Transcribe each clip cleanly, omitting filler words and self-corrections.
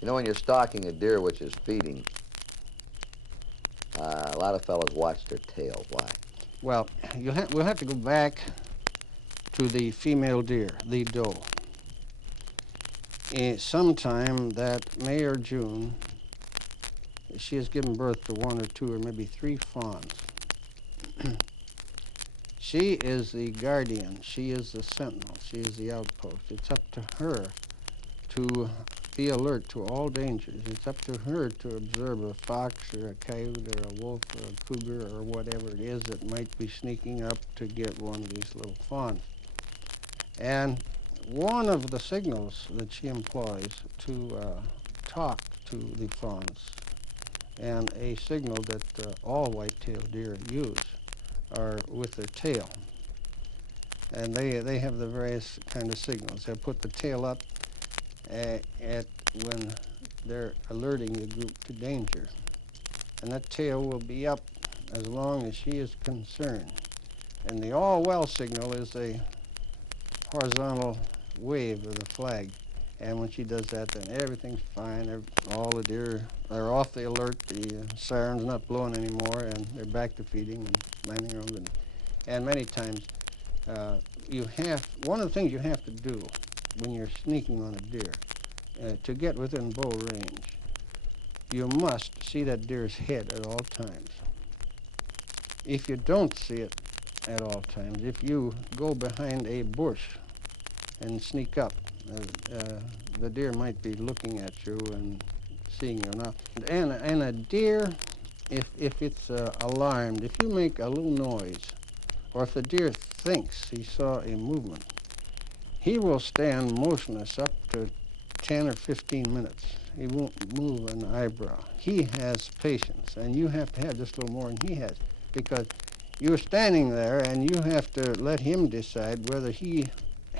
You know, when you're stalking a deer which is feeding, a lot of fellows watch their tail. Why? Well, we'll have to go back to the female deer, the doe. Sometime that May or June, she has given birth to one or two or maybe three fawns. She is the guardian. She is the sentinel. She is the outpost. It's up to her to be alert to all dangers. It's up to her to observe a fox or a coyote or a wolf or a cougar or whatever it is that might be sneaking up to get one of these little fawns. And one of the signals that she employs to talk to the fawns, and a signal that all white-tailed deer use, are with their tail. And they have the various kind of signals. They'll put the tail up when they're alerting the group to danger. And that tail will be up as long as she is concerned. And the all well signal is a horizontal wave of the flag. And when she does that, then everything's fine. All the deer are off the alert. The siren's not blowing anymore, and they're back to feeding and landing around. And many times, one of the things you have to do when you're sneaking on a deer, to get within bow range, you must see that deer's head at all times. If you don't see it at all times, if you go behind a bush and sneak up, the deer might be looking at you and seeing you now. And a deer, if it's alarmed, if you make a little noise, or if the deer thinks he saw a movement, he will stand motionless up to 10 or 15 minutes. He won't move an eyebrow. He has patience, and you have to have just a little more than he has, because you're standing there and you have to let him decide whether he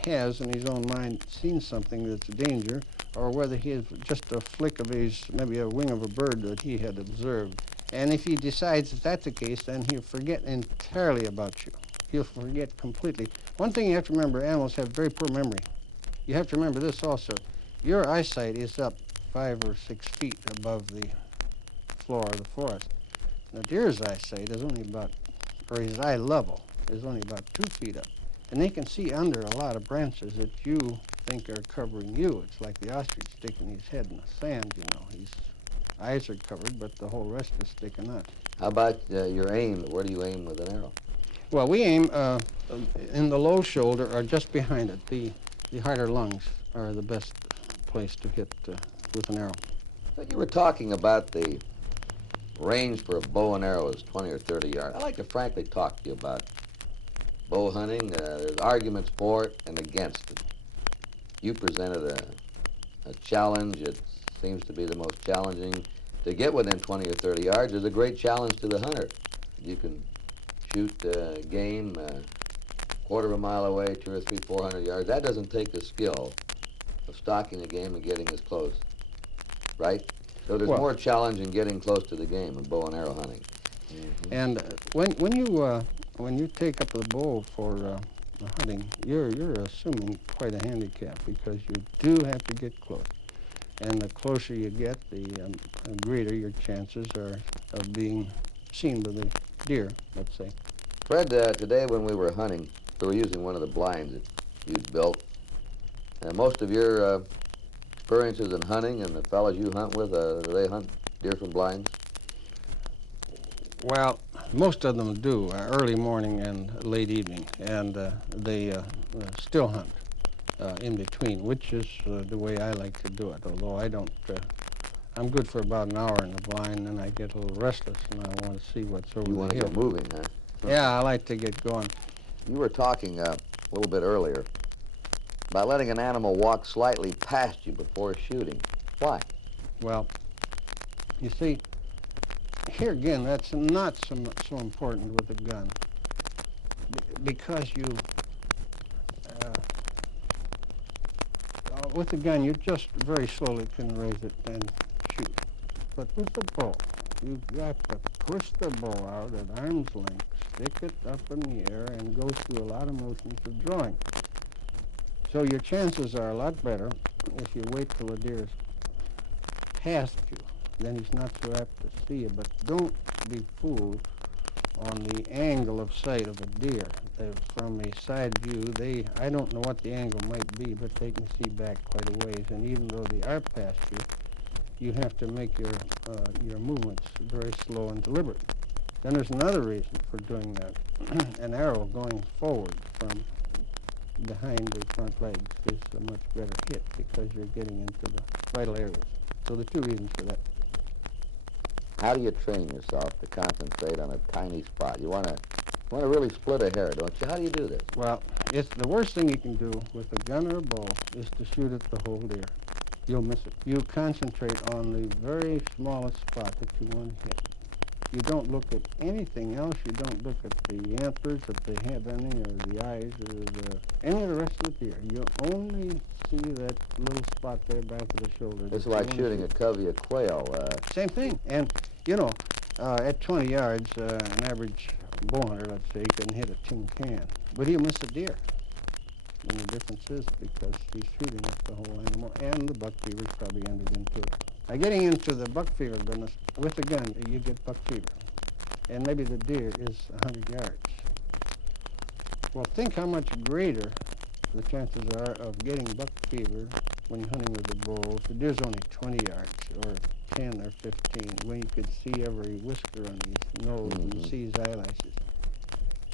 has in his own mind seen something that's a danger, or whether he has just a flick of maybe a wing of a bird that he had observed. And if he decides that that's the case, then he'll forget entirely about you. He'll forget completely. One thing you have to remember, animals have very poor memory. You have to remember this also. Your eyesight is up 5 or 6 feet above the floor of the forest. The deer's eyesight is only about, or his eye level is only about 2 feet up. And they can see under a lot of branches that you think are covering you. It's like the ostrich sticking his head in the sand, you know. His eyes are covered, but the whole rest is sticking out. How about your aim? Where do you aim with an arrow? Well, we aim in the low shoulder or just behind it. The heart or lungs are the best place to hit with an arrow. But you were talking about the range for a bow and arrow is 20 or 30 yards. I'd like to frankly talk to you about bow hunting. There's arguments for it and against it. You presented a challenge. It seems to be the most challenging. To get within 20 or 30 yards is a great challenge to the hunter. You can shoot game quarter of a mile away, 200 or 300, 400 yards. That doesn't take the skill of stalking the game and getting as close, right? So there's more challenge in getting close to the game in bow and arrow hunting. Mm-hmm. And when you take up the bow for hunting, you're assuming quite a handicap, because you do have to get close. And the closer you get, the greater your chances are of being seen by the deer, let's say. Fred, today when we were hunting, we were using one of the blinds that you'd built. Most of your experiences in hunting and the fellows you hunt with, do they hunt deer from blinds? Well, most of them do, early morning and late evening, and they still hunt in between, which is the way I like to do it, although I don't, I'm good for about an hour in the blind, and I get a little restless, and I want to see what's over the hill. You want to get moving, huh? Yeah, I like to get going. You were talking a little bit earlier about letting an animal walk slightly past you before shooting. Why? Well, you see, here again, that's not so important with a gun, because you, with a gun, you just very slowly can raise it and shoot. But with the bow, you've got to push the bow out at arm's length, stick it up in the air, and go through a lot of motions of drawing. So your chances are a lot better if you wait till the deer is past you, then he's not so apt to see you. But don't be fooled on the angle of sight of a deer. From a side view, I don't know what the angle might be, but they can see back quite a ways. And even though they are past you, you have to make your movements very slow and deliberate. Then there's another reason for doing that. An arrow going forward from behind the front legs is a much better hit because you're getting into the vital areas. So the two reasons for that. How do you train yourself to concentrate on a tiny spot? You want to really split a hair, don't you? How do you do this? Well, it's the worst thing you can do with a gun or a bow is to shoot at the whole deer. You'll miss it. You concentrate on the very smallest spot that you want to hit. You don't look at anything else. You don't look at the antlers, if they have any, or the eyes, or any of the rest of the deer. You only see that little spot there back of the shoulder. It's like shooting a covey of quail. Same thing. And, you know, at 20 yards, an average bowhunter, let's say, can hit a tin can. But he'll miss a deer. And the difference is because he's shooting at the whole animal, and the buck fever's probably entered into it. By getting into the buck fever business, with a gun, you get buck fever. And maybe the deer is 100 yards. Well, think how much greater the chances are of getting buck fever when you're hunting with a bow. If the deer's only 20 yards, or 10 or 15, when you could see every whisker on his nose and see his eyelashes.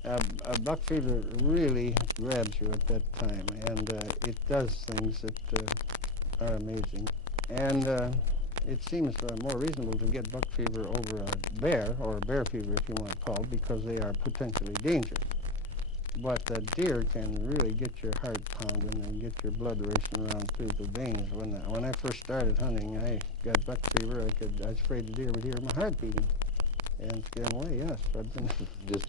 A buck fever really grabs you at that time, and it does things that are amazing. And it seems more reasonable to get buck fever over a bear, or bear fever if you want to call it, because they are potentially dangerous. But a deer can really get your heart pounding and get your blood racing around through the veins. When I first started hunting, I got buck fever. I was afraid the deer would hear my heart beating and scare them away. Yes, I've been just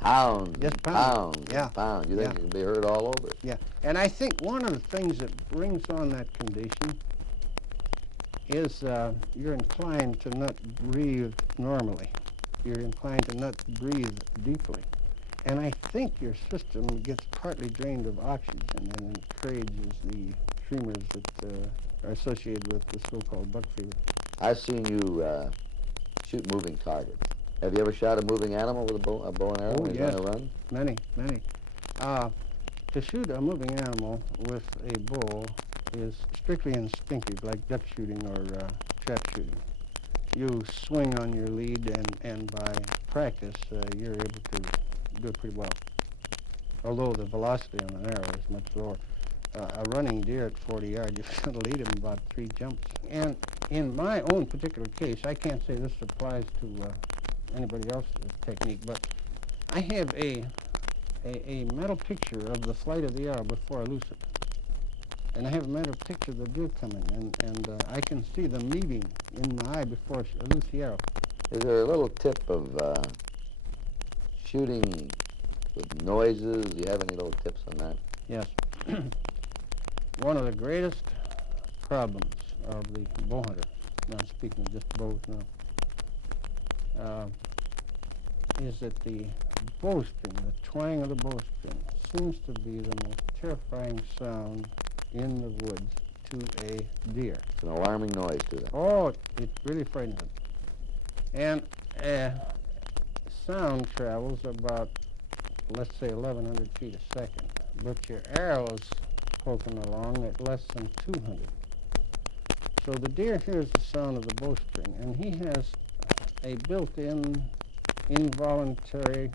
pound, just pound, yeah, pound. You think you can be hurt all over? Yeah, and I think one of the things that brings on that condition is you're inclined to not breathe normally. You're inclined to not breathe deeply. And I think your system gets partly drained of oxygen and encourages the tremors that are associated with the so-called buck fever. I've seen you shoot moving targets. Have you ever shot a moving animal with a bow and arrow? Oh, yes. On a run? Many. To shoot a moving animal with a bow is strictly instinctive, like duck shooting or trap shooting. You swing on your lead, and by practice, you're able to do it pretty well. Although the velocity on an arrow is much lower. A running deer at 40 yards, you've got to lead him about 3 jumps. And in my own particular case, I can't say this applies to anybody else's technique, but I have a mental picture of the flight of the arrow before I loose it. And I have a mental picture of the deer coming, and I can see the meeting in my eye before I loose the arrow. Is there a little tip of shooting with noises? Do you have any little tips on that? Yes. One of the greatest problems of the bowhunter, now I'm speaking of just bows now, is that the bowstring, the twang of the bowstring, seems to be the most terrifying sound in the woods to a deer. It's an alarming noise to them. Oh, it really frightens them. And sound travels about, let's say, 1,100 feet a second, but your arrow's poking along at less than 200. So the deer hears the sound of the bowstring, and he has a built-in involuntary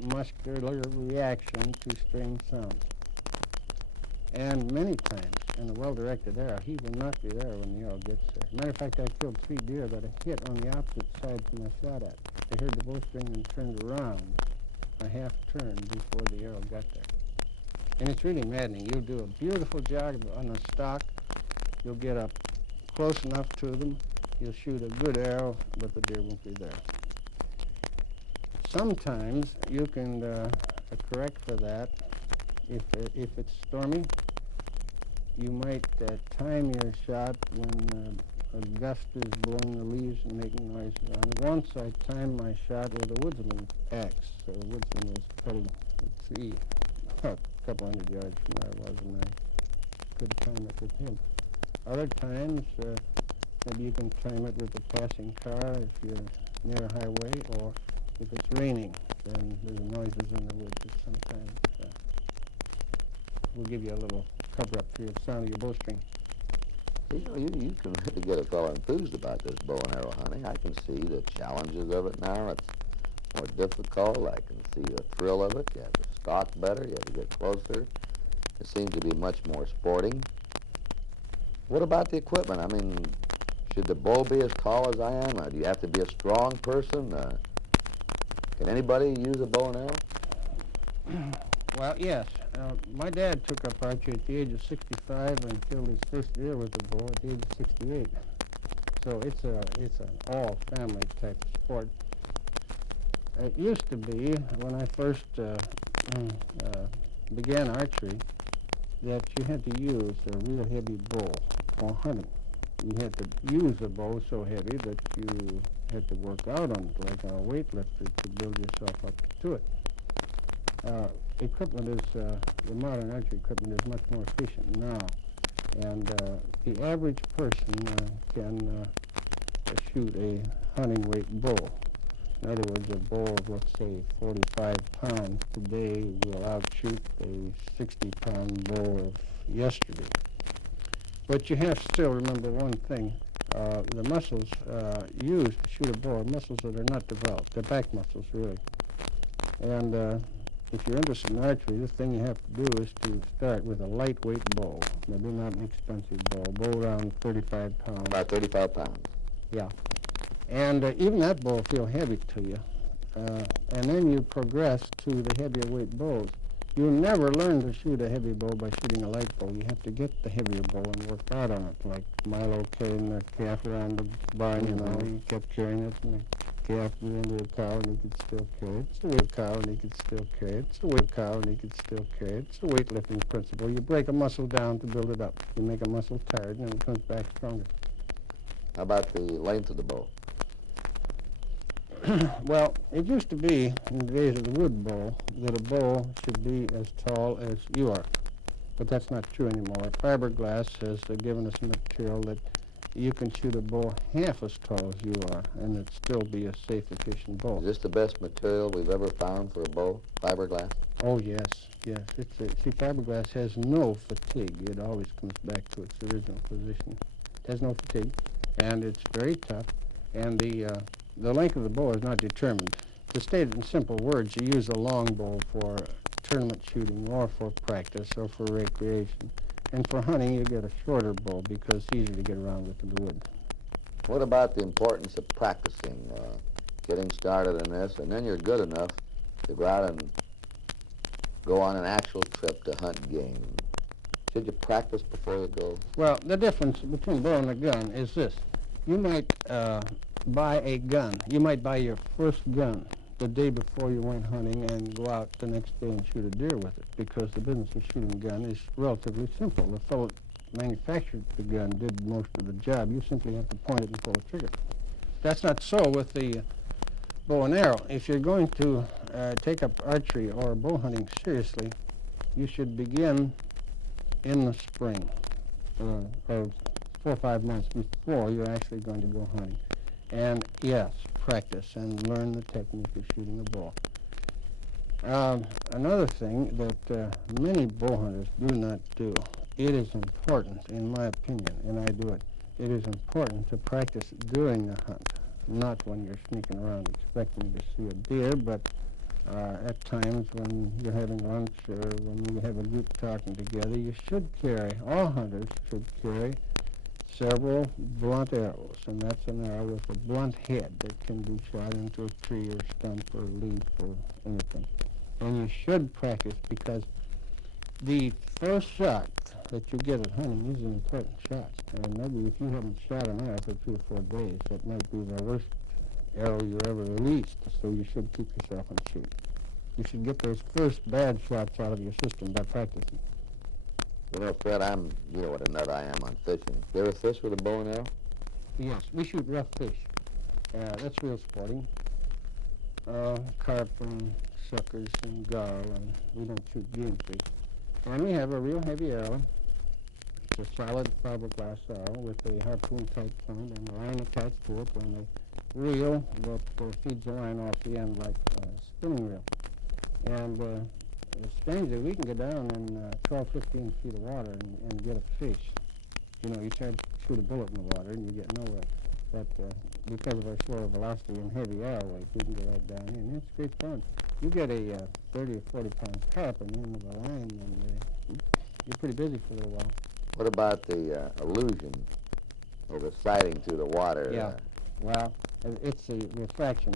muscular reaction to string sounds. And many times, in a well-directed arrow, he will not be there when the arrow gets there. Matter of fact, I killed 3 deer that I hit on the opposite side from I shot at. They heard the bowstring and turned around a half turn before the arrow got there. And it's really maddening. You'll do a beautiful jog on a stock. You'll get up close enough to them. You'll shoot a good arrow, but the deer won't be there. Sometimes you can correct for that. If it's stormy, you might time your shot when a gust is blowing the leaves and making noises. And once I timed my shot with a woodsman's axe. So the woodsman was cutting a tree a couple hundred yards from where I was, and I could time it with him. Other times, Maybe you can time it with a passing car if you're near a highway, or if it's raining, then there's noises in the woods that sometimes will give you a little cover-up to the sound of your bowstring. You can really get a fellow enthused about this bow and arrow hunting. I can see the challenges of it now. It's more difficult. I can see the thrill of it. You have to stalk better. You have to get closer. It seems to be much more sporting. What about the equipment? I mean, should the bow be as tall as I am? Do you have to be a strong person? Can anybody use a bow and arrow? Well, yes. My dad took up archery at the age of 65 and killed his first deer with a bow at the age of 68. So it's an all-family type of sport. It used to be, when I first began archery, that you had to use a real heavy bow for hunting. You had to use a bow so heavy that you had to work out on it like a weightlifter to build yourself up to it. Equipment is, the modern archery equipment is much more efficient now, and the average person can shoot a hunting weight bow. In other words, a bow of, let's say, 45 pounds today will outshoot a 60-pound bow of yesterday. But you have to still remember one thing. The muscles used to shoot a bow are muscles that are not developed. They're back muscles, really. And if you're interested in archery, the thing you have to do is to start with a lightweight bow. Maybe not an expensive bow around 35 pounds. About 35 pounds. Yeah. And even that bow will feel heavy to you. And then you progress to the heavier weight bows. You'll never learn to shoot a heavy bow by shooting a light bow. You have to get the heavier bow and work out on it, like Milo carrying the calf around the barn, you know. He kept carrying it, and the calf went into a cow, and he could still carry it. It's the weight cow, and he could still carry it. It's the weight cow, and he could still carry it. It's a weightlifting principle. You break a muscle down to build it up. You make a muscle tired, and it comes back stronger. How about the length of the bow? Well, it used to be, in the days of the wood bow, that a bow should be as tall as you are. But that's not true anymore. Fiberglass has given us a material that you can shoot a bow half as tall as you are, and it'd still be a safe, efficient bow. Is this the best material we've ever found for a bow, fiberglass? Oh, yes, yes. See, fiberglass has no fatigue. It always comes back to its original position. It has no fatigue, and it's very tough, and the length of the bow is not determined. To state it in simple words, you use a long bow for tournament shooting or for practice or for recreation. And for hunting, you get a shorter bow because it's easier to get around with the wood. What about the importance of practicing, getting started in this, and then you're good enough to go out and go on an actual trip to hunt game? Should you practice before you go? Well, the difference between bow and a gun is this. You might buy a gun. You might buy your first gun the day before you went hunting and go out the next day and shoot a deer with it, because the business of shooting a gun is relatively simple. The fellow that manufactured the gun did most of the job. You simply have to point it and pull the trigger. That's not so with the bow and arrow. If you're going to take up archery or bow hunting seriously, you should begin in the spring, or 4 or 5 months before you're actually going to go hunting. And yes, practice and learn the technique of shooting a bow. Another thing that many bow hunters do not do, it is important, in my opinion, and I do it, it is important to practice during the hunt, not when you're sneaking around expecting to see a deer, but at times when you're having lunch or when you have a group talking together. You should carry, all hunters should carry, several blunt arrows, and that's an arrow with a blunt head that can be shot into a tree or stump or leaf or anything. And you should practice, because the first shot that you get at hunting is an important shot. And maybe if you haven't shot an arrow for 3 or 4 days, that might be the worst arrow you ever released, so you should keep yourself in shape. You should get those first bad shots out of your system by practicing. You know, Fred, you know what a nut I am on fishing. You ever fish with a bow and arrow? Yes, we shoot rough fish. That's real sporting. Carp and suckers and gar, and we don't shoot game fish. And we have a real heavy arrow, It's a solid fiberglass saddle with a harpoon-type point and a line attached to it and a reel that feeds the line off the end like a spinning reel. And strangely, we can go down in 12, 15 feet of water and get a fish. You know, you try to shoot a bullet in the water and you get nowhere. But because of our slower velocity and heavy arrow weight, we can go right down in. And it's great fun. You get a 30 or 40 pound carp in the end of a line, and you're pretty busy for a little while. What about the illusion of the sighting through the water? Yeah. Well, it's a refraction.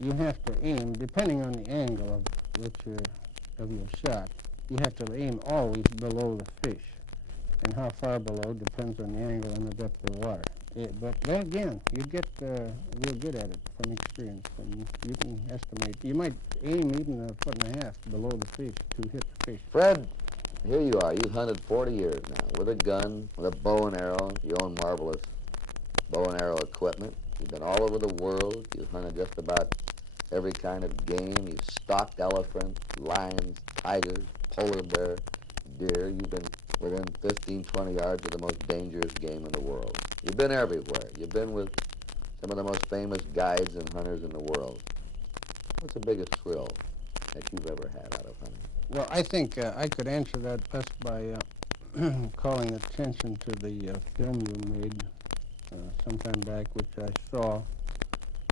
You have to aim, depending on the angle of your shot, you have to aim always below the fish. And how far below depends on the angle and the depth of the water. But then again, you get real good at it from experience, and you can estimate. You might aim even a foot and a half below the fish to hit the fish. Fred, here you are. You've hunted 40 years now with a gun, with a bow and arrow. You own marvelous bow and arrow equipment. You've been all over the world. You've hunted just about every kind of game. You've stalked elephants, lions, tigers, polar bear, deer. You've been within 15, 20 yards of the most dangerous game in the world. You've been everywhere. You've been with some of the most famous guides and hunters in the world. What's the biggest thrill that you've ever had out of hunting? Well, I think I could answer that best by calling attention to the film you made sometime back, which I saw.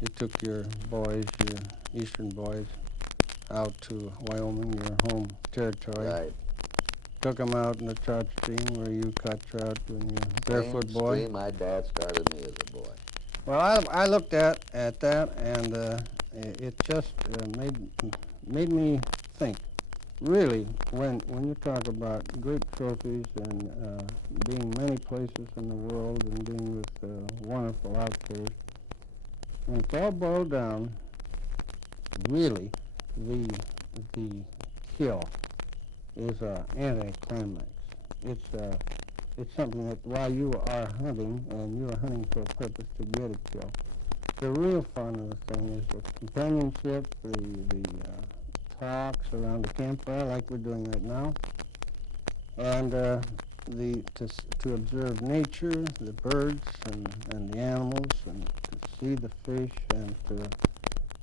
You took your boys, your eastern boys, out to Wyoming, your home territory. Right. Took them out in the trout stream where you caught trout when you were a barefoot boy. Stream my dad started me as a boy. Well, I looked at that, and it just made me think. Really, when you talk about great trophies and being many places in the world and being with wonderful outfitters, when it's all boiled down, really, the kill is an anticlimax. It's something that while you are hunting, and you are hunting for a purpose to get a kill, the real fun of the thing is the companionship, the talks around the campfire like we're doing right now, and to observe nature, the birds and the animals, and to see the fish, and to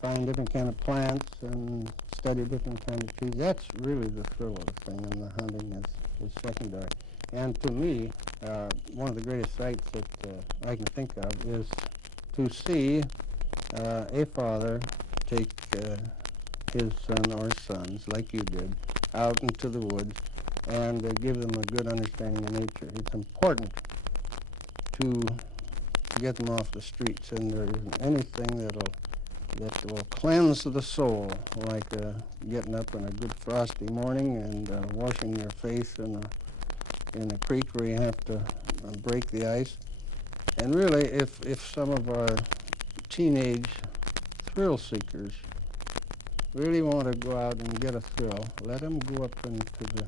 find different kind of plants and study different kind of trees. That's really the thrill of the thing, and the hunting is secondary. And to me, one of the greatest sights that I can think of is to see a father take his son or sons, like you did, out into the woods and give them a good understanding of nature. It's important to get them off the streets, and there isn't anything that will cleanse the soul like getting up on a good frosty morning and washing your face in a creek where you have to break the ice. And really, if some of our teenage thrill seekers really want to go out and get a thrill, let them go up into the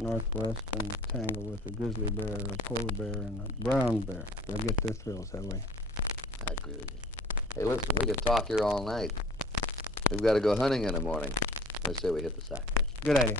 northwest and tangle with a grizzly bear or a polar bear and a brown bear. They'll get their thrills that way. I agree with you. Hey, listen, we could talk here all night. We've got to go hunting in the morning. Let's say we hit the sack. Good idea.